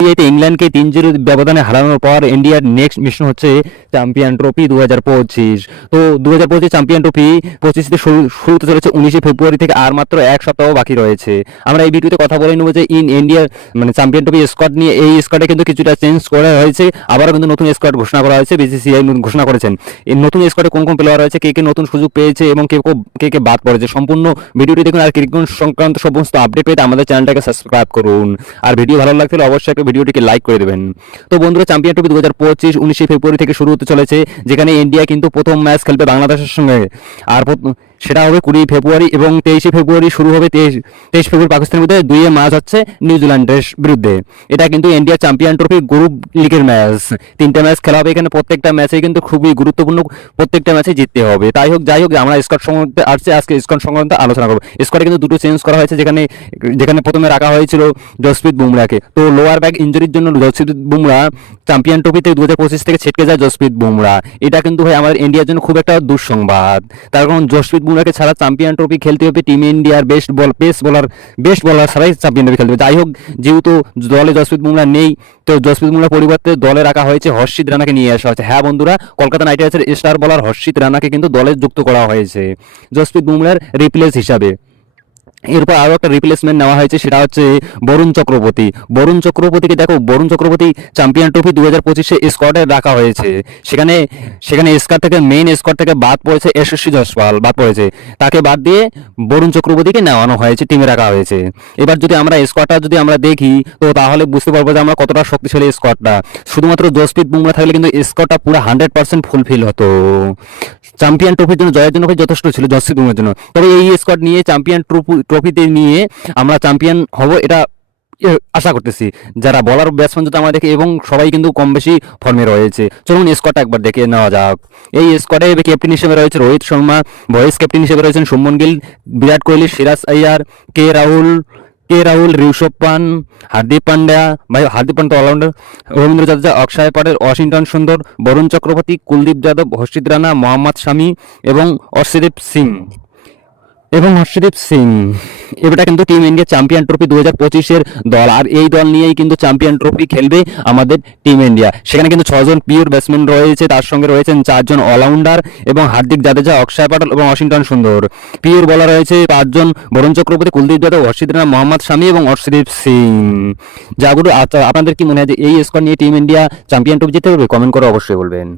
এতে ইংল্যান্ডকে তিন জিরো ব্যবধানে হারানোর পর ইন্ডিয়ার নেক্সট মিশন হচ্ছে চ্যাম্পিয়ন ট্রফি দু হাজার পঁচিশ। তো দু হাজার পঁচিশ চ্যাম্পিয়ন ট্রফি পঁচিশে শুরু, শুরুতে চলেছে উনিশে ফেব্রুয়ারি থেকে আর মাত্র এক সপ্তাহ বাকি রয়েছে। আমরা এই ভিডিওতে কথা বলে নেব যে ইন ইন্ডিয়ার মানে চ্যাম্পিয়ন ট্রফি স্কোয়াড নিয়ে, এই স্কোয়াডে কিন্তু কিছুটা চেঞ্জ করা হয়েছে। আবারও কিন্তু নতুন স্কোয়াড ঘোষণা করা হয়েছে, বিসিসিআই ঘোষণা করেছেন। এই নতুন স্কোয়াডে কোন কোন প্লেয়ার রয়েছে, কে কে নতুন সুযোগ পেয়েছে এবং কে কো- কে কে বাদ পড়েছে, সম্পূর্ণ ভিডিওটি দেখুন। আর ক্রিকেট সংক্রান্ত সমস্ত আপডেট পেতে আমাদের চ্যানেলটাকে সাবস্ক্রাইব করুন। আর ভিডিও ভালো লাগলে অবশ্যই ভিডিওটিকে লাইক করে দেবেন। তো বন্ধুরা চ্যাম্পিয়ন ট্রফি দু হাজার পঁচিশ, উনিশে ফেব্রুয়ারি থেকে শুরু হতে চলেছে, যেখানে ইন্ডিয়া কিন্তু প্রথম ম্যাচ খেলবে বাংলাদেশের সঙ্গে। আর সেটা হবে কুড়ি ফেব্রুয়ারি এবং তেইশে ফেব্রুয়ারি শুরু হবে তেইশ তেইশ ফেব্রুয়ারি পাকিস্তানের মধ্যে দুইয়ে ম্যাচ হচ্ছে নিউজিল্যান্ডের বিরুদ্ধে। এটা কিন্তু ইন্ডিয়া চ্যাম্পিয়ন ট্রফি গ্রুপ লিগের ম্যাচ। তিনটা ম্যাচ খেলা হবে এখানে, প্রত্যেকটা ম্যাচে কিন্তু খুবই গুরুত্বপূর্ণ প্রত্যেকটা ম্যাচে জিততে হবে। তাই হোক, যাই হোক, আমরা স্কট সংক্রান্ত আসছে, আজকে স্কট সংক্রান্ত আলোচনা করব। স্কোয়াডে কিন্তু দুটো চেঞ্জ করা হয়েছে, যেখানে যেখানে প্রথমে রাখা হয়েছিল জসপ্রীত বুমরাকে। তো লোয়ার ব্যাক ইঞ্জুরির জন্য জসপ্রীত বুমরা চ্যাম্পিয়ন ট্রফিতে দু হাজার পঁচিশ থেকে ছিটকে যায় জসপ্রীত বুমরা। এটা কিন্তু ভাই আমাদের ইন্ডিয়ার জন্য খুব একটা দুঃসংবাদ। তার কারণ জসপ্রীত বুমরাকে ছাড়া চ্যাম্পিয়ন ট্রফি খেলতে হবে টিম ইন্ডিয়ার best ball pace bowler best bowler ছাড়াই চ্যাম্পিয়ন ট্রফি খেলতে হবে। যাই হোক, যেহেতু দলে জসপ্রীত বুমরা নেই, তো জসপ্রীত বুমরার পরিবর্তে দলে রাখা হয়েছে হর্ষিত রানাকে নিয়ে আসা হয়েছে। হ্যাঁ বন্ধুরা, কলকাতা নাইট রাইডার্সের স্টার বলার হর্ষিত রানাকে কিন্তু দলে যুক্ত করা হয়েছে। জসপ্রীত বুমরার রিপ্লেস হিসাবে। এরপর আরও একটা রিপ্লেসমেন্ট নেওয়া হয়েছে, সেটা হচ্ছে বরুণ চক্রবর্তী। বরুণ চক্রবর্তীকে দেখো, বরুণ চক্রবর্তী চ্যাম্পিয়ন ট্রফি দু হাজার পঁচিশে স্কোয়াডে রাখা হয়েছে। সেখানে সেখানে স্কোয়াড থেকে মেইন স্কোয়াড থেকে বাদ পড়েছে যশস্বী জসপাল বাদ পড়েছে। তাকে বাদ দিয়ে বরুণ চক্রবর্তীকে নেওয়ানো হয়েছে টিমে রাখা হয়েছে। এবার যদি আমরা স্কোয়াডটা যদি আমরা দেখি, তো তাহলে বুঝতে পারব যে আমরা কতটা শক্তিশালী স্কোয়াডটা শুধুমাত্র জসপ্রীত বুমরা থাকলে কিন্তু স্কোয়াডটা পুরো হান্ড্রেড পার্সেন্ট ফুলফিল হতো। চ্যাম্পিয়ন ট্রফির জন্য জয়ের জন্য যথেষ্ট ছিল জসপ্রীত বুমরার জন্য। তবে এই স্কোয়াড নিয়ে চ্যাম্পিয়ন ট্রফিতে নিয়ে আমরা চ্যাম্পিয়ন হব এটা আশা করতেছি। যারা বলার ব্যাটসম্যান যদি আমরা দেখি এবং সবাই কিন্তু কম বেশি ফর্মে রয়েছে। চলুন স্কোয়াডটা একবার দেখে নেওয়া যাক। এই স্কোয়াডে ক্যাপ্টেন হিসেবে রয়েছে রোহিত শর্মা ভয়েস ক্যাপ্টেন হিসেবে রয়েছেন শুভমন গিল, বিরাট কোহলি, সিরাজ আইয়ার কে রাহুল কে রাহুল ঋষভ পান, হার্দিক পান্ডা, ভাই, হার্দিক পান্ডা অলরাউন্ডার রবীন্দ্র জাদেজা, অক্ষয় পটেল, ওয়াশিংটন সুন্দর, বরুণ চক্রবর্তী, কুলদীপ যাদব, হর্ষিত রানা, মোহাম্মদ শামি এবং অর্ষদীপ সিং। এবং হর্ষদীপ সিং। এটা কিন্তু টিম ইন্ডিয়া চ্যাম্পিয়ন ট্রফি দু হাজার পঁচিশের দল। আর এই দল নিয়েই কিন্তু চ্যাম্পিয়ন ট্রফি খেলবে আমাদের টিম ইন্ডিয়া সেখানে কিন্তু ছজন পিওর ব্যাটসম্যান রয়েছে, তার সঙ্গে রয়েছেন চারজন অলরাউন্ডার এবং হার্দিক জাদেজা, অক্ষয় পাটল এবং ওয়াশিংটন সুন্দর। পিওর বলার রয়েছে পাঁচজন বরুণ চক্রবর্তী, কুলদীপ যাদব, হর্ষিত রানা মোহাম্মদ শামি এবং অর্ষদীপ সিং। যাগুলো আচ্ছা আপনাদের কি মনে হয় যে এই স্কোর নিয়ে টিম ইন্ডিয়া চ্যাম্পিয়ন ট্রফি জিততে পারবে? কমেন্ট করে অবশ্যই বলবেন।